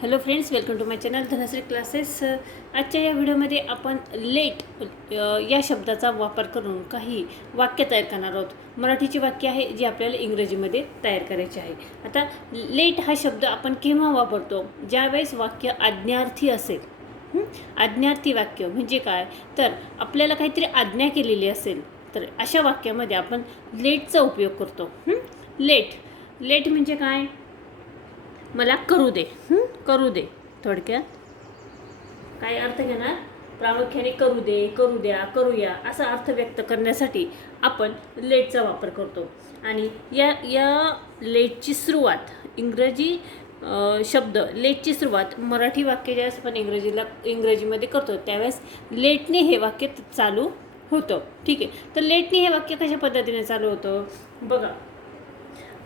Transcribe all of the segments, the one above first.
Hello friends welcome to my channel Dhanashree classes आजच्या या व्हिडिओमध्ये आपण लेट या शब्दाचा वापर करून काही वाक्य तयार करणार आहोत. मराठीची वाक्य आहे जी आपल्याला इंग्रजीमध्ये तयार करायची आहे. आता लेट हा शब्द आपण केव्हा वापरतो? ज्यावेळेस वाक्य आज्ञार्थी असेल. आज्ञार्थी वाक्य म्हणजे काय? तर आपल्याला काहीतरी आज्ञा केलेली असेल तर अशा वाक्यामध्ये आपण लेटचा उपयोग करतो. लेट लेट म्हणजे काय? मला करू दे. करू दे. थोडक्यात? काय अर्थ घेणार? प्रामुख्याने करू दे करू द्या करूया असा अर्थ व्यक्त करण्यासाठी आपण लेटचा वापर करतो. आणि या या लेटची सुरुवात इंग्रजी शब्द लेटची सुरुवात मराठी वाक्य ज्यावेळेस आपण इंग्रजीला इंग्रजीमध्ये करतो त्यावेळेस लेटने हे वाक्य चालू होतं. ठीक आहे. तर लेटने हे वाक्य कशा पद्धतीने चालू होतं? बघा.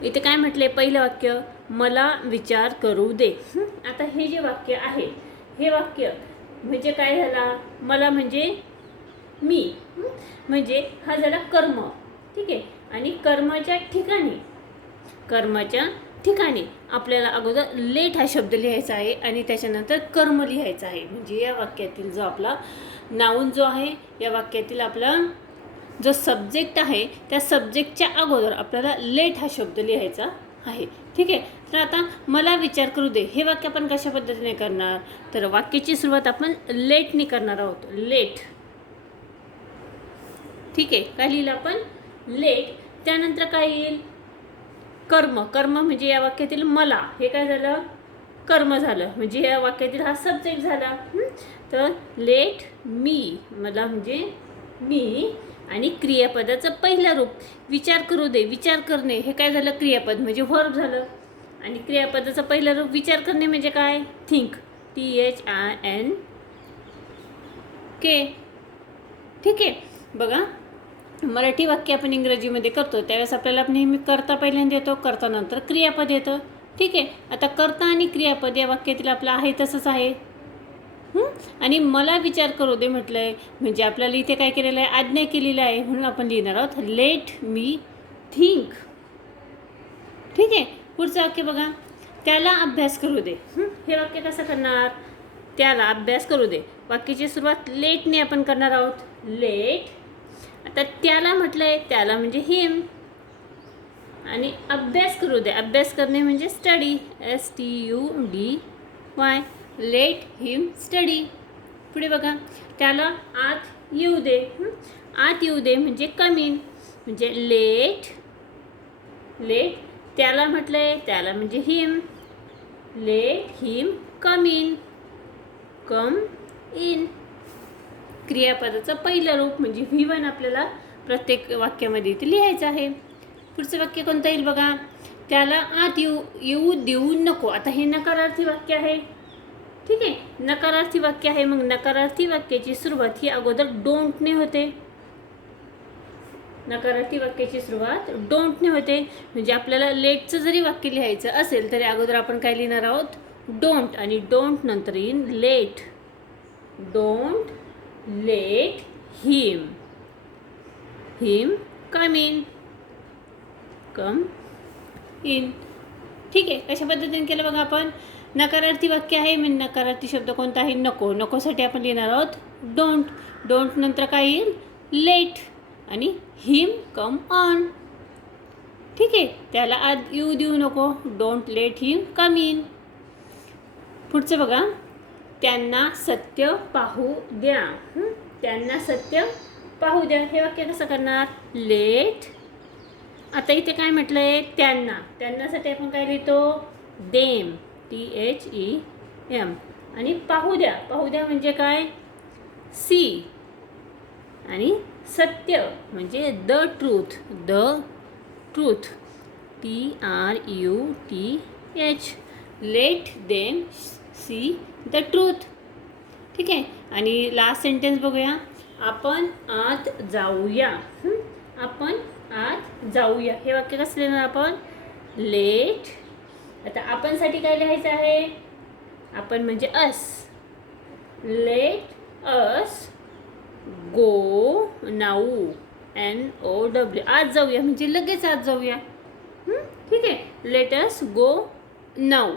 इथे काय म्हटले पहिलं वाक्य मला विचार करू दे. आता हे जे वाक्य आहे हे वाक्य म्हणजे काय झाला? मला म्हणजे मी. म्हणजे हा झाला कर्म. ठीक आहे? आणि कर्माच्या ठिकाणी कर्माच्या ठिकाणी आपल्याला अगोदर लेट हा शब्द लिहायचा आहे आणि त्याच्यानंतर कर्म लिहायचं आहे. म्हणजे या वाक्यातील जो आपला नाऊन जो आहे या वाक्यातील आपला जो सब्जेक्ट आहे त्या सब्जेक्टच्या अगोदर आपल्याला लेट हा शब्द लिहायचा आहे. ठीक आहे? तर आता मला विचार करू दे. हे वाक्य आपण कशा पद्धतीने करणार? तर वाक्याची सुरुवात आपण लेटने करणार आहोत. लेट ठीक आहे? काय लिहिलं आपण? लेट त्यानंतर काय येईल? कर्म. कर्म म्हणजे या वाक्यातील मला. हे काय झालं? कर्म झालं. म्हणजे या वाक्यातील हा सब्जेक्ट झाला. तर लेट मी मला म्हणजे मी. आणि क्रियापदाचं पहिलं रूप. विचार करू दे विचार करणे हे काय झालं? क्रियापद म्हणजे वर्ब झालं. आणि क्रियापदाचं पहिलं रूप विचार करणे म्हणजे काय? Think T H I N K ठीक आहे. बघा मराठी वाक्य आपण इंग्रजीमध्ये करतो त्यावेळेस आपल्याला नेहमी करता पहिल्यांदा येतो करता नंतर क्रियापद येतं. ठीक आहे. आता करता आणि क्रियापद या वाक्यातील आपलं आहे तसंच आहे. आणि मला विचार करू दे म्हटलं आहे म्हणजे आपल्याला इथे काय केलेलं आहे? आज्ञा केलेली आहे म्हणून आपण लिहिणार आहोत लेट मी थिंक ठीक आहे? पुढचं वाक्य बघा. त्याला अभ्यास करू दे. हे? वाक्य कसं करणार? त्याला अभ्यास करू दे. वाक्याची सुरुवात लेटने आपण करणार आहोत. लेट आता त्याला म्हटलं आहे त्याला म्हणजे हिम आणि अभ्यास करू दे. अभ्यास करणे म्हणजे study S T U D Y let him study. पुढे बघा. त्याला आत येऊ दे. आत येऊ दे म्हणजे कमीन म्हणजे लेट लेट. त्याला म्हटलं आहे त्याला म्हणजे him. Let him come in. Come in. क्रियापदाचं पहिलं रूप म्हणजे व्ही वन आपल्याला प्रत्येक वाक्यामध्ये इथे लिहायचं आहे. पुढचं वाक्य कोणतं येईल बघा. त्याला आत येऊ येऊ देऊ नको. आता हे नकारार्थी वाक्य आहे. ठीक आहे? नकारार्थी वाक्य आहे. मग नकारार्थी वाक्याची सुरुवात ही अगोदर डोंटने होते. नकारार्थी वाक्याची सुरुवात डोंटने होते. म्हणजे आपल्याला लेटचं जरी वाक्य लिहायचं असेल तरी अगोदर आपण काय लिहिणार आहोत? डोंट आणि डोंट नंतर in let don't let him him come in come in ठीक आहे? कशा पद्धतीने केलं बघा आपण. नकारार्थी वाक्य आहे म्हणजे नकारार्थी शब्द कोणता आहे नको. नकोसाठी आपण लिहिणार आहोत डोंट डोंट नंतर काय येईल? लेट आणि हिम कम ऑन ठीक आहे? त्याला आत येऊ देऊ नको. Don't let him come in पुढचं बघा. त्यांना सत्य पाहू द्या. त्यांना सत्य पाहू द्या. हे वाक्य कसं करणार? लेट आता इथे काय म्हटलं आहे त्यांना. त्यांनासाठी आपण काय लिहितो? Them T H E M आणि पाहू द्या. पाहू द्या म्हणजे काय? सी आणि सत्य म्हणजे the truth the truth T R U T H let them see the truth ठीक आहे? आणि लास्ट सेंटेन्स बघूया. आपण आत जाऊया. आपण आत जाऊया. हे वाक्य कसं लिहिणार आपण? लेट आता आपणसाठी काय लिहायचं आहे? आपण म्हणजे us let us go now N O W आज जाऊया म्हणजे लगेच आज जाऊया. ठीक आहे. लेट अस गो नाऊ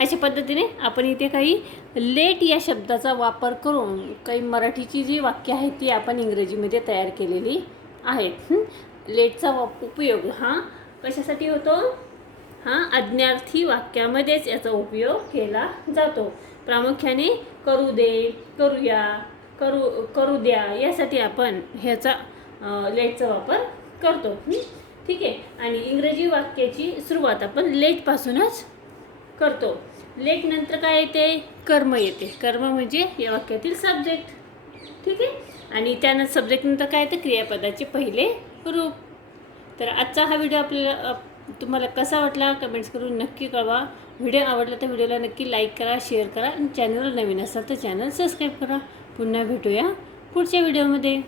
अशा पद्धतीने आपण इथे काही लेट या शब्दाचा वापर करून काही मराठीची जी वाक्य आहेत ती आपण इंग्रजीमध्ये तयार केलेली आहेत लेटचा वाप उपयोग हा कशासाठी होतो? हा अज्ञार्थी वाक्यामध्येच याचा उपयोग केला जातो. प्रामुख्याने करू दे करूया करू करू द्या यासाठी आपण ह्याचा लेटचा वापर करतो. ठीक आहे? आणि इंग्रजी वाक्याची सुरुवात आपण लेटपासूनच करतो. लेट नंतर काय येते? कर्म येते. कर्म म्हणजे या वाक्यातील सब्जेक्ट ठीक आहे? आणि त्यानंतर सब्जेक्टनंतर काय येतं? क्रियापदाचे पहिले रूप. तर आजचा हा व्हिडिओ आपल्याला तुम्हाला कसा वाटला कमेंट्स करून नक्की कळवा. व्हिडिओ आवडला तर व्हिडिओला नक्की लाईक करा शेअर करा आणि चॅनलवर नवीन असाल तर चॅनल सबस्क्राईब करा. पुन्हा भेटूया पुढच्या व्हिडिओमध्ये